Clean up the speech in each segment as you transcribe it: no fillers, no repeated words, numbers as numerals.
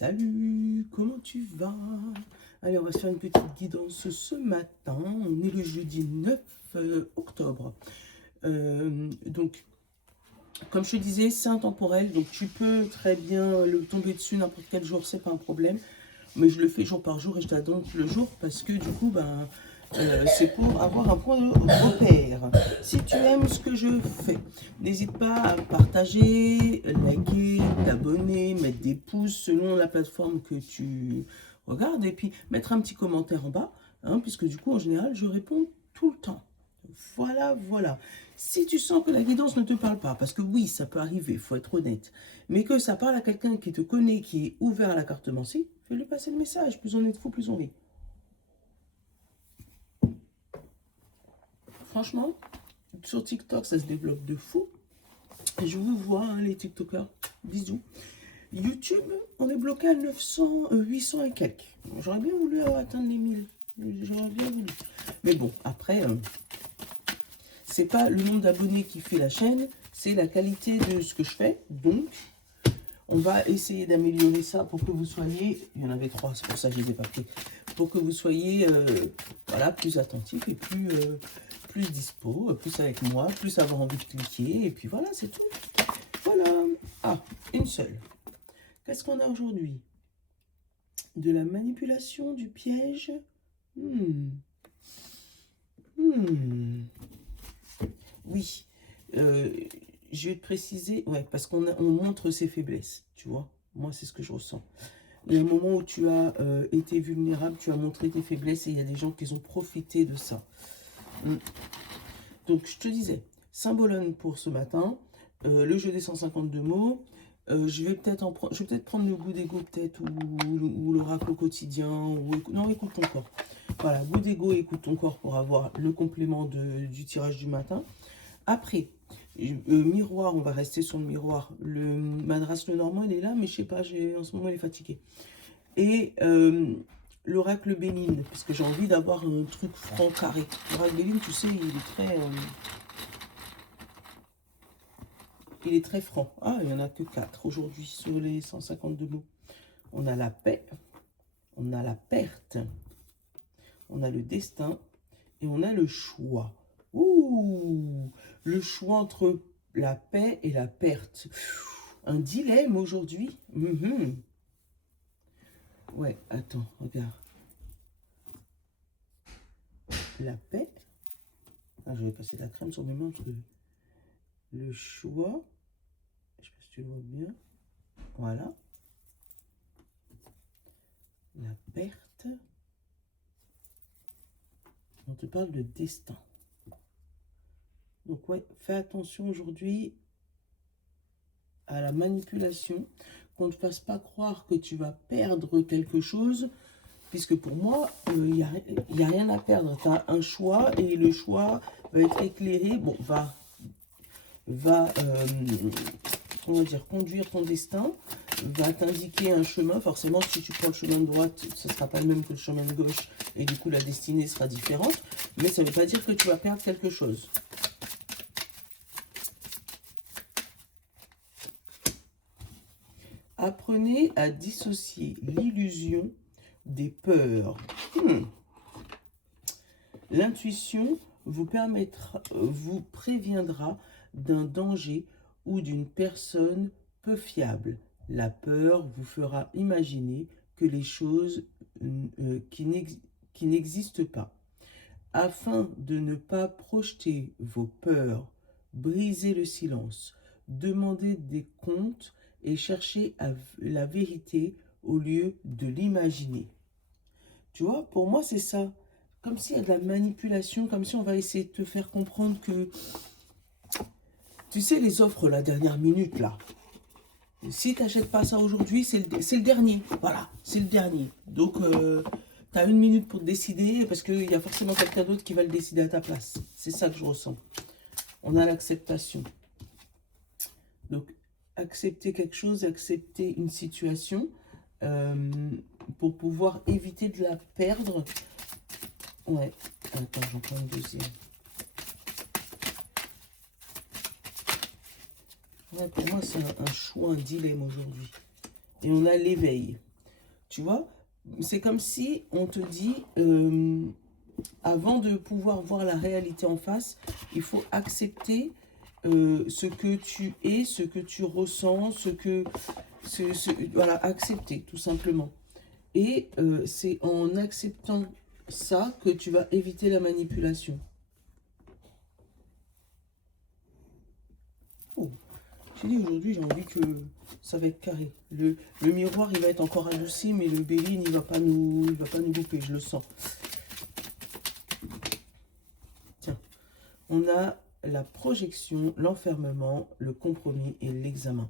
Salut, comment tu vas? Allez, on va se faire une petite guidance ce matin. On est le jeudi 9 octobre. Donc, comme je te disais, c'est intemporel. Donc, tu peux très bien le tomber dessus n'importe quel jour, c'est pas un problème. Mais je le fais jour par jour et je t'adonne le jour parce que du coup, c'est pour avoir un point de repère. Si tu aimes ce que je fais, n'hésite pas à partager, liker, t'abonner, mettre des pouces selon la plateforme que tu regardes et puis mettre un petit commentaire en bas, hein, puisque du coup, en général, je réponds tout le temps. Voilà, voilà. Si tu sens que la guidance ne te parle pas, parce que oui, ça peut arriver, il faut être honnête, mais que ça parle à quelqu'un qui te connaît, qui est ouvert à la cartomancie, fais-lui passer le message. Plus on est de fou, plus on rit. Franchement, sur TikTok, ça se développe de fou. Et je vous vois, hein, les TikTokers. Bisous. YouTube, on est bloqué à 900, 800 et quelques. J'aurais bien voulu atteindre les 1000. J'aurais bien voulu. Mais bon, après, c'est pas le nombre d'abonnés qui fait la chaîne, c'est la qualité de ce que je fais. Donc, on va essayer d'améliorer ça pour que vous soyez, il y en avait 3, c'est pour ça que je les ai pas pris, pour que vous soyez voilà, plus attentifs et plus dispo, plus avec moi, plus avoir envie de cliquer, et puis voilà, c'est tout. Voilà. Ah, une seule. Qu'est-ce qu'on a aujourd'hui? De la manipulation, du piège. Oui. Je vais te préciser, ouais, parce qu'on montre ses faiblesses, tu vois. Moi, c'est ce que je ressens. Il y a un moment où tu as été vulnérable, tu as montré tes faiblesses et il y a des gens qui ont profité de ça. Donc, je te disais, Symbolone pour ce matin, le jeu des 152 mots. Je vais peut-être prendre le goût d'ego, peut-être, ou l'oracle au quotidien. Non, écoute ton corps. Voilà, goût d'ego, écoute ton corps pour avoir le complément du tirage du matin. Après, miroir, on va rester sur le miroir. Madras Lenormand, il est là, mais je sais pas, en ce moment, il est fatigué. Et l'oracle Béline, parce que j'ai envie d'avoir un truc franc, carré. L'oracle Béline, tu sais, il est très franc. Ah, il n'y en a que 4 aujourd'hui sur les 152 mots. On a la paix, on a la perte, on a le destin et on a le choix. Ouh, le choix entre la paix et la perte. Un dilemme aujourd'hui. Ouais, attends, regarde. La paix. Ah, je vais passer la crème sur mes mains parce que le choix. Je sais pas si tu le vois bien. Voilà. La perte. On te parle de destin. Donc ouais, fais attention aujourd'hui à la manipulation, qu'on ne te fasse pas croire que tu vas perdre quelque chose, puisque pour moi, il n'y a rien à perdre. Tu as un choix et le choix va être éclairé, bon, va comment dire, conduire ton destin, va t'indiquer un chemin. Forcément, si tu prends le chemin de droite, ce ne sera pas le même que le chemin de gauche, et du coup, la destinée sera différente, mais ça ne veut pas dire que tu vas perdre quelque chose. Apprenez à dissocier l'illusion des peurs. L'intuition vous préviendra d'un danger ou d'une personne peu fiable. La peur vous fera imaginer que les choses qui n'existent pas. Afin de ne pas projeter vos peurs, brisez le silence, demandez des comptes et cherchez la vérité au lieu de l'imaginer. Tu vois, pour moi, c'est ça. Comme s'il y a de la manipulation, comme si on va essayer de te faire comprendre que... Tu sais, les offres, la dernière minute, là. Si tu n'achètes pas ça aujourd'hui, c'est le dernier. Voilà, c'est le dernier. Donc, tu as 1 minute pour te décider, parce qu'il y a forcément quelqu'un d'autre qui va le décider à ta place. C'est ça que je ressens. On a l'acceptation. Donc, accepter quelque chose, accepter une situation, pour pouvoir éviter de la perdre. Ouais, attends, j'en prends une deuxième. Ouais, pour moi, c'est un choix, un dilemme aujourd'hui. Et on a l'éveil. Tu vois, c'est comme si on te dit, avant de pouvoir voir la réalité en face, il faut accepter ce que tu es, ce que tu ressens, voilà, accepter tout simplement. Et c'est en acceptant ça que tu vas éviter la manipulation. Oh, j'ai dit aujourd'hui, j'ai envie que ça va être carré. Le miroir, il va être encore adouci, mais le bélier, il va pas nous louper, je le sens. Tiens, on a la projection, l'enfermement, le compromis et l'examen.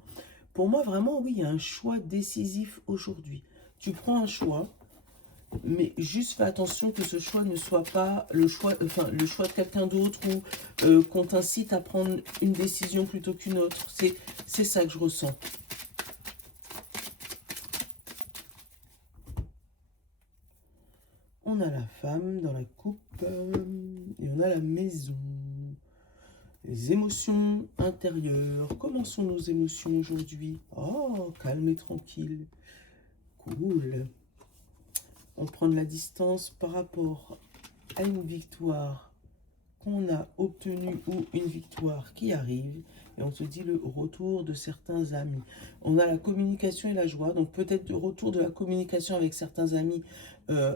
Pour moi, vraiment, oui, il y a un choix décisif aujourd'hui. Tu prends un choix, mais juste fais attention que ce choix ne soit pas le choix de quelqu'un d'autre ou qu'on t'incite à prendre une décision plutôt qu'une autre. C'est ça que je ressens. On a la femme dans la coupe et on a la maison. Les émotions intérieures. Comment sont nos émotions aujourd'hui? Oh, calme et tranquille. Cool. On prend de la distance par rapport à une victoire qu'on a obtenue ou une victoire qui arrive. Et on se dit le retour de certains amis. On a la communication et la joie. Donc peut-être le retour de la communication avec certains amis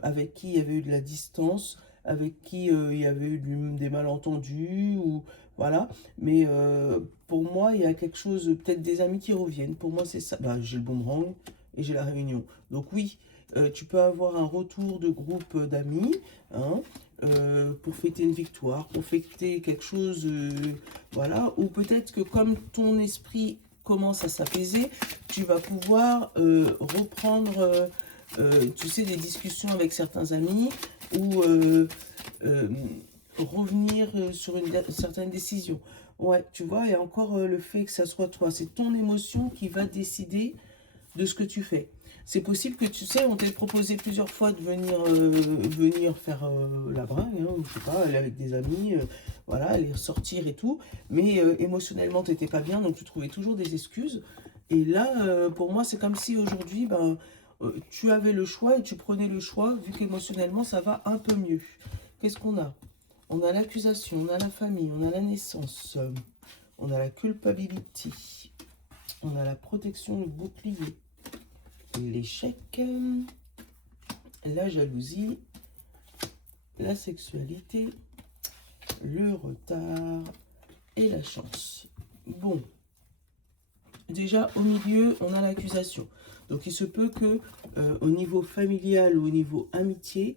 avec qui il y avait eu de la distance, avec qui il y avait eu des malentendus, ou voilà. Mais pour moi, il y a quelque chose, peut-être des amis qui reviennent. Pour moi, c'est ça. Bah, j'ai le boomerang et j'ai la réunion. Donc oui, tu peux avoir un retour de groupe d'amis, hein, pour fêter une victoire, pour fêter quelque chose, voilà. Ou peut-être que comme ton esprit commence à s'apaiser, tu vas pouvoir reprendre, tu sais, des discussions avec certains amis, ou euh, revenir sur une certaine décision. Ouais, tu vois, et encore le fait que ça soit toi, c'est ton émotion qui va décider de ce que tu fais. C'est possible que, tu sais, on t'ait proposé plusieurs fois de venir faire la bringue, hein, je sais pas, aller avec des amis, voilà, aller sortir et tout, mais émotionnellement, tu n'étais pas bien, donc tu trouvais toujours des excuses. Et là, pour moi, c'est comme si aujourd'hui, ben, tu avais le choix et tu prenais le choix, vu qu'émotionnellement, ça va un peu mieux. Qu'est-ce qu'on a? On a l'accusation, on a la famille, on a la naissance, on a la culpabilité, on a la protection, le bouclier, l'échec, la jalousie, la sexualité, le retard et la chance. Bon, déjà au milieu, on a l'accusation. Donc il se peut que au niveau familial ou au niveau amitié,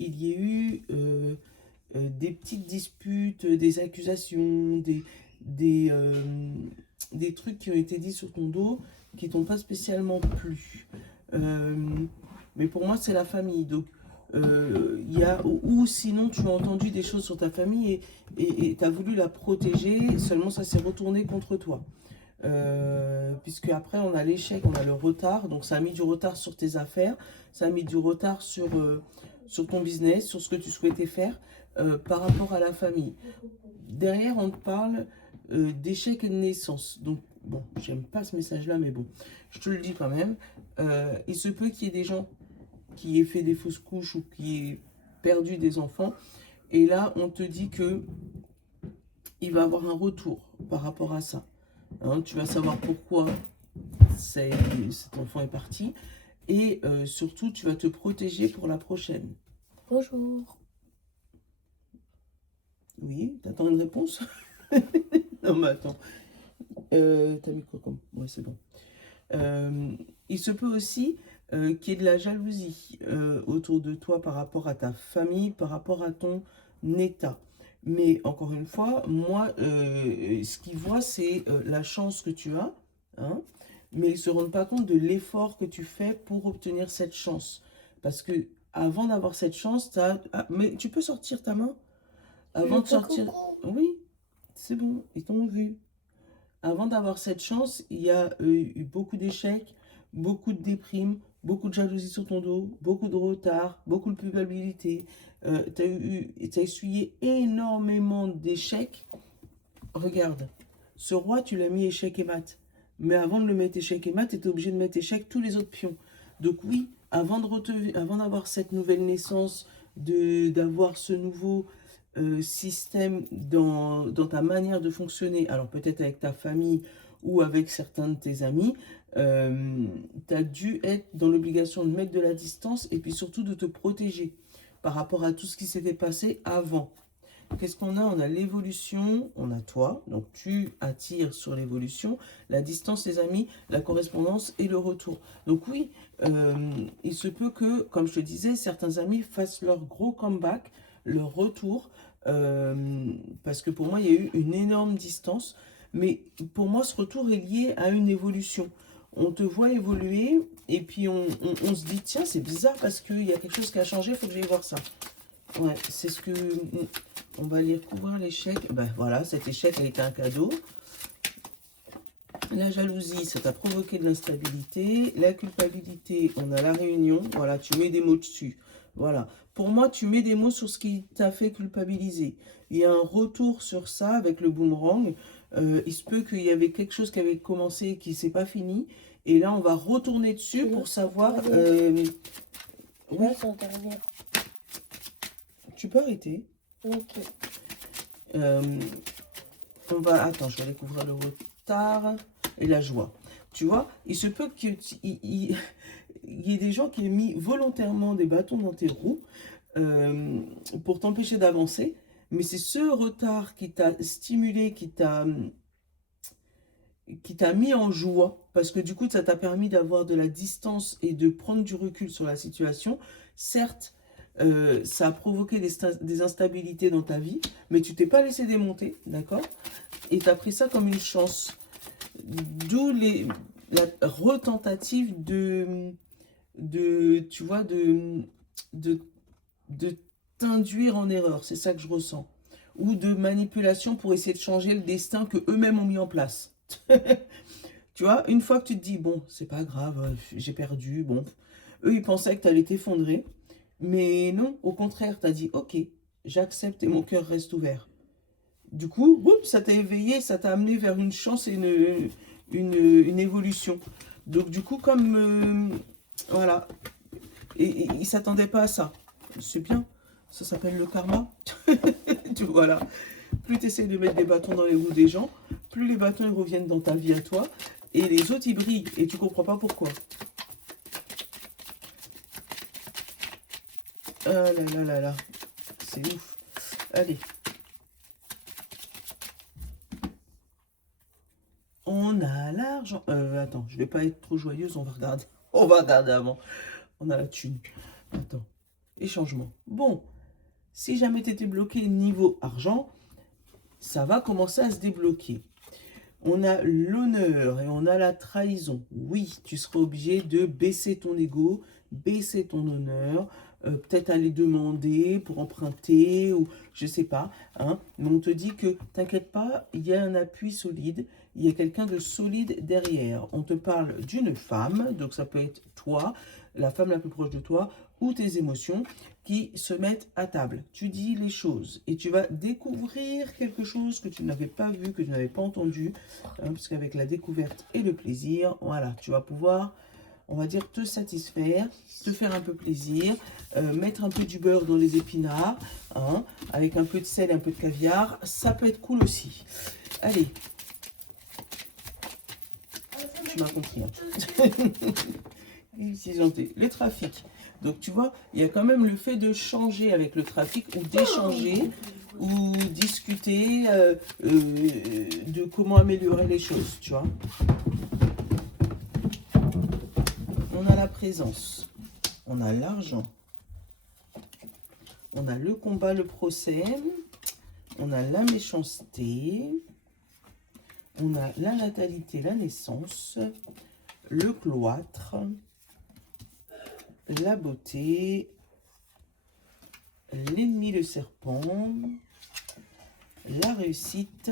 il y ait eu des petites disputes, des accusations, des trucs qui ont été dits sur ton dos qui t'ont pas spécialement plu. Mais pour moi, c'est la famille. Donc, il y a, ou sinon, tu as entendu des choses sur ta famille et tu as voulu la protéger, seulement ça s'est retourné contre toi. Puisque après, on a l'échec, on a le retard. Donc, ça a mis du retard sur tes affaires, ça a mis du retard sur ton business, sur ce que tu souhaitais faire par rapport à la famille. Derrière, on te parle d'échec et de naissance. Donc, bon, j'aime pas ce message-là, mais bon, je te le dis quand même. Il se peut qu'il y ait des gens qui aient fait des fausses couches ou qui aient perdu des enfants. Et là, on te dit que il va avoir un retour par rapport à ça. Hein, tu vas savoir pourquoi cet enfant est parti. Et surtout, tu vas te protéger pour la prochaine. Bonjour. Oui, t'attends une réponse? Non, mais attends. T'as mis quoi comme... Ouais, c'est bon. Il se peut aussi qu'il y ait de la jalousie autour de toi par rapport à ta famille, par rapport à ton état. Mais encore une fois, moi, ce qu'ils voient, c'est la chance que tu as, hein, mais ils ne se rendent pas compte de l'effort que tu fais pour obtenir cette chance. Parce que avant d'avoir cette chance, mais tu peux sortir ta main avant de sortir. Oui, c'est bon, ils t'ont vu. Avant d'avoir cette chance, il y a eu beaucoup d'échecs, beaucoup de déprimes, beaucoup de jalousie sur ton dos, beaucoup de retard, beaucoup de culpabilité. Tu as essuyé énormément d'échecs. Regarde, ce roi, tu l'as mis échec et mat. Mais avant de le mettre échec et mat, tu étais obligé de mettre échec tous les autres pions. Donc oui, avant d'avoir cette nouvelle naissance, d'avoir ce nouveau système dans ta manière de fonctionner, alors peut-être avec ta famille ou avec certains de tes amis, tu as dû être dans l'obligation de mettre de la distance et puis surtout de te protéger par rapport à tout ce qui s'était passé avant. Qu'est-ce qu'on a? On a l'évolution, on a toi, donc tu attires sur l'évolution, la distance, les amis, la correspondance et le retour. Donc oui, il se peut que, comme je te disais, certains amis fassent leur gros comeback, leur retour, parce que pour moi, il y a eu une énorme distance, mais pour moi, ce retour est lié à une évolution. On te voit évoluer, et puis on se dit, tiens, c'est bizarre parce qu'il y a quelque chose qui a changé, il faut que j'aille voir ça. Ouais, c'est ce que... On va aller recouvrir l'échec. Ben voilà, cet échec, elle était un cadeau. La jalousie, ça t'a provoqué de l'instabilité. La culpabilité, on a la réunion. Voilà, tu mets des mots dessus. Voilà. Pour moi, tu mets des mots sur ce qui t'a fait culpabiliser. Il y a un retour sur ça avec le boomerang. Il se peut qu'il y avait quelque chose qui avait commencé et qui ne s'est pas fini. Et là, on va retourner dessus pour savoir... oui. Tu peux arrêter. Ok. On va... Attends, je vais découvrir le retard et la joie. Tu vois, il se peut qu'il y ait des gens qui aient mis volontairement des bâtons dans tes roues pour t'empêcher d'avancer. Mais c'est ce retard qui t'a stimulé, qui t'a mis en joie. Parce que du coup, ça t'a permis d'avoir de la distance et de prendre du recul sur la situation. Certes, ça a provoqué des instabilités dans ta vie, mais tu t'es pas laissé démonter, d'accord? Et tu as pris ça comme une chance. D'où la retentative tu vois, de t'induire en erreur, c'est ça que je ressens. Ou de manipulation pour essayer de changer le destin que eux-mêmes ont mis en place. Tu vois, une fois que tu te dis, bon, c'est pas grave, j'ai perdu, bon. Eux, ils pensaient que tu allais t'effondrer. Mais non, au contraire, tu as dit, ok, j'accepte et mon cœur reste ouvert. Du coup, boum, ça t'a éveillé, ça t'a amené vers une chance et une évolution. Donc du coup, comme, voilà, et ils ne s'attendaient pas à ça. C'est bien, ça s'appelle le karma. Voilà, plus tu essaies de mettre des bâtons dans les roues des gens, plus les bâtons ils reviennent dans ta vie à toi, et les autres ils brillent, et tu comprends pas pourquoi. Ah là là là là, c'est ouf. Allez. On a l'argent. Attends, je vais pas être trop joyeuse, on va regarder. On va regarder avant. On a la thune. Attends. Échangement. Bon, si jamais tu étais bloqué niveau argent, ça va commencer à se débloquer. On a l'honneur et on a la trahison. Oui, tu seras obligé de baisser ton ego, baisser ton honneur, peut-être aller demander pour emprunter ou je sais pas. Hein, mais on te dit que t'inquiète pas, il y a un appui solide, il y a quelqu'un de solide derrière. On te parle d'une femme, donc ça peut être toi, la femme la plus proche de toi, ou tes émotions qui se mettent à table. Tu dis les choses et tu vas découvrir quelque chose que tu n'avais pas vu, que tu n'avais pas entendu, hein, parce qu'avec la découverte et le plaisir, voilà, tu vas pouvoir, on va dire, te satisfaire, te faire un peu plaisir, mettre un peu du beurre dans les épinards, hein, avec un peu de sel, un peu de caviar, ça peut être cool aussi. Allez, tu m'as compris. Hein. Les trafics. Donc tu vois, il y a quand même le fait de changer avec le trafic ou d'échanger ou discuter de comment améliorer les choses, tu vois. On a la présence, on a l'argent, on a le combat, le procès, on a la méchanceté, on a la natalité, la naissance, le cloître, la beauté, l'ennemi, le serpent, la réussite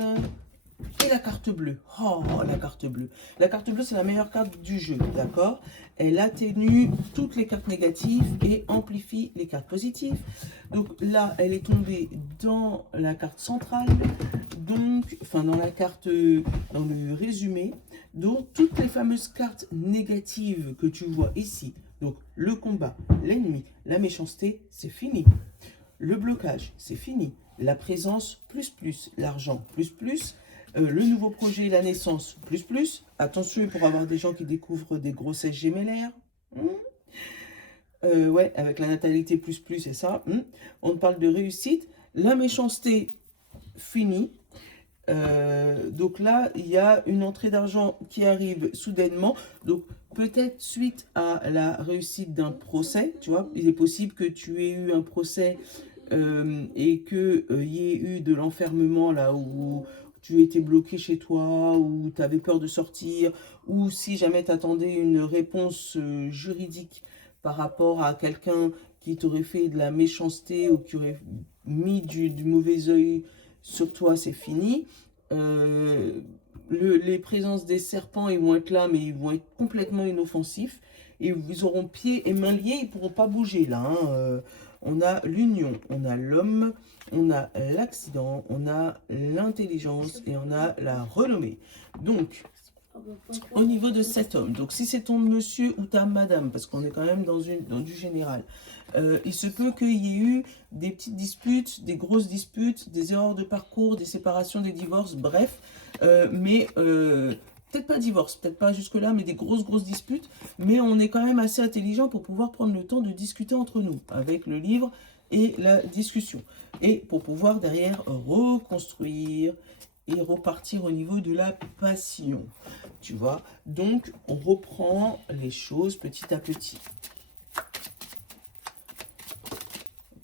et la carte bleue. Oh, la carte bleue. La carte bleue, c'est la meilleure carte du jeu, d'accord? Elle atténue toutes les cartes négatives et amplifie les cartes positives. Donc là, elle est tombée dans la carte centrale, donc, enfin dans la carte, dans le résumé. Donc, toutes les fameuses cartes négatives que tu vois ici, donc le combat, l'ennemi, la méchanceté, c'est fini. Le blocage, c'est fini. La présence, plus, l'argent, plus, le nouveau projet, la naissance, plus. Attention pour avoir des gens qui découvrent des grossesses gémellaires. Ouais, avec la natalité, c'est ça. On parle de réussite. La méchanceté, fini. Donc là, il y a une entrée d'argent qui arrive soudainement. Donc peut-être suite à la réussite d'un procès, tu vois, il est possible que tu aies eu un procès et qu'il y ait eu de l'enfermement là où tu étais bloqué chez toi, ou tu avais peur de sortir, ou si jamais tu attendais une réponse juridique par rapport à quelqu'un qui t'aurait fait de la méchanceté ou qui aurait mis du mauvais œil sur toi, c'est fini. Les présences des serpents, ils vont être là, mais ils vont être complètement inoffensifs. Et ils auront pieds et mains liés, ils ne pourront pas bouger là. On a l'union, on a l'homme, on a l'accident, on a l'intelligence et on a la renommée. Donc, au niveau de cet homme, donc si c'est ton monsieur ou ta madame, parce qu'on est quand même dans du général, il se peut qu'il y ait eu des petites disputes, des grosses disputes, des erreurs de parcours, des séparations, des divorces, bref, mais peut-être pas divorce, peut-être pas jusque-là, mais des grosses disputes, mais on est quand même assez intelligent pour pouvoir prendre le temps de discuter entre nous, avec le livre et la discussion, et pour pouvoir derrière reconstruire et repartir au niveau de la passion, tu vois. Donc, on reprend les choses petit à petit.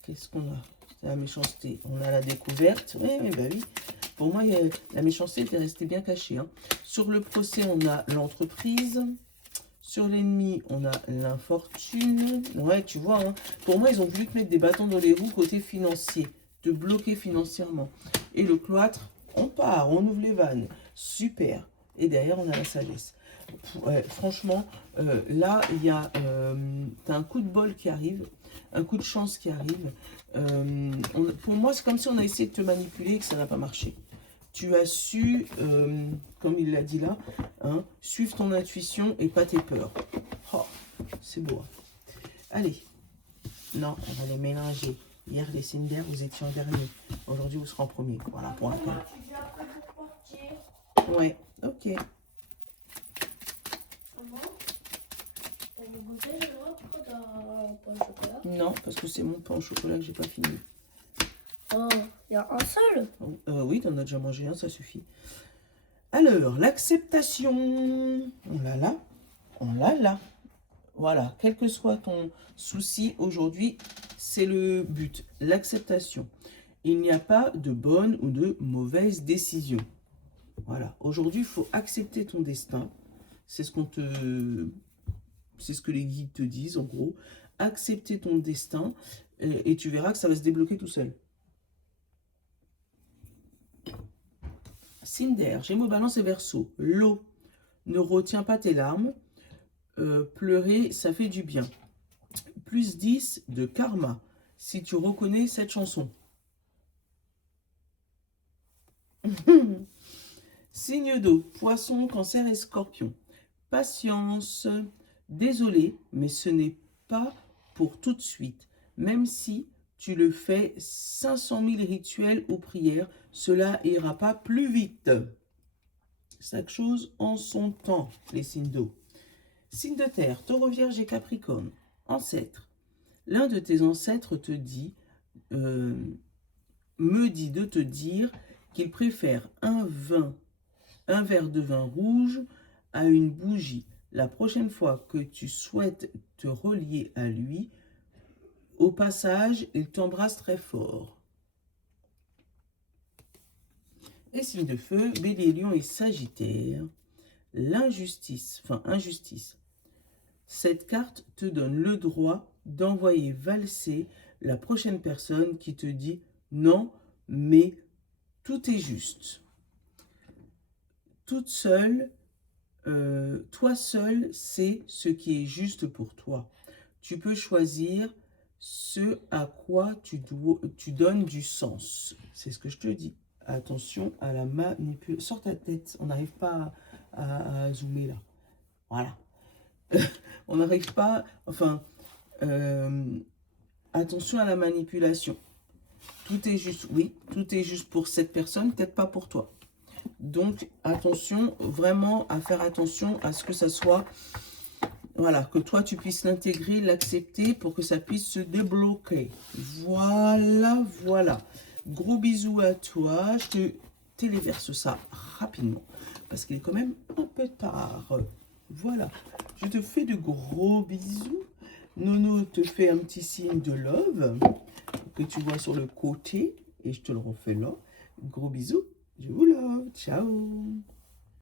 Qu'est-ce qu'on a? La méchanceté. On a la découverte. Oui, bah oui. Pour moi, la méchanceté était restée bien cachée. Hein. Sur le procès, on a l'entreprise. Sur l'ennemi, on a l'infortune. Ouais, tu vois, hein. Pour moi, ils ont voulu te mettre des bâtons dans les roues côté financier. Te bloquer financièrement. Et le cloître, on part, on ouvre les vannes. Super. Et derrière, on a la sagesse. Ouais, franchement, là, il y a t'as un coup de bol qui arrive, un coup de chance qui arrive. Pour moi, c'est comme si on a essayé de te manipuler et que ça n'a pas marché. Tu as su, comme il l'a dit là, hein, suivre ton intuition et pas tes peurs. Oh, c'est beau. Hein. Allez. Non, on va les mélanger. Hier, les Cinder, vous étiez en dernier. Aujourd'hui, vous serez en premier. Voilà, pour un cas. Ouais, ok. Non, parce que c'est mon pain au chocolat que j'ai pas fini. Oh, il y a un seul? Oui, t'en as déjà mangé un, ça suffit. Alors, l'acceptation. On l'a là. On l'a là. Voilà, quel que soit ton souci aujourd'hui, c'est le but, l'acceptation. Il n'y a pas de bonne ou de mauvaise décision. Voilà, aujourd'hui, il faut accepter ton destin. C'est ce que les guides te disent, en gros. Accepter ton destin et tu verras que ça va se débloquer tout seul. Cinder, Gémeaux, Balance et Verseau. L'eau, ne retiens pas tes larmes. Pleurer, ça fait du bien. Plus 10 de karma, si tu reconnais cette chanson. Signe d'eau, Poisson, Cancer et Scorpion. Patience. Désolé, mais ce n'est pas pour tout de suite. Même si tu le fais 500 000 rituels ou prières, cela ira pas plus vite. Chaque chose en son temps, les signes d'eau. Signe de terre, Taureau, Vierge et Capricorne. Ancêtre. L'un de tes ancêtres te dit, me dit de te dire qu'il préfère un verre de vin rouge à une bougie. La prochaine fois que tu souhaites te relier à lui, au passage, il t'embrasse très fort. Et signe de feu, Bélier, Lion et Sagittaire. L'injustice, injustice. Cette carte te donne le droit d'envoyer valser la prochaine personne qui te dit non, mais tout est juste. Toute seule, toi seul sais ce qui est juste pour toi. Tu peux choisir ce à quoi tu donnes du sens. C'est ce que je te dis. Attention à la manipulation. Sors ta tête, on n'arrive pas à zoomer là. Voilà. On n'arrive pas, enfin, attention à la manipulation. Tout est juste, oui, tout est juste pour cette personne, peut-être pas pour toi. Donc, attention, vraiment à faire attention à ce que ça soit, voilà, que toi tu puisses l'intégrer, l'accepter pour que ça puisse se débloquer. Voilà, voilà. Gros bisous à toi. Je te téléverse ça rapidement parce qu'il est quand même un peu tard. Voilà. Je te fais de gros bisous. Nono te fait un petit signe de love que tu vois sur le côté et je te le refais là. Gros bisous. Je vous love. Ciao.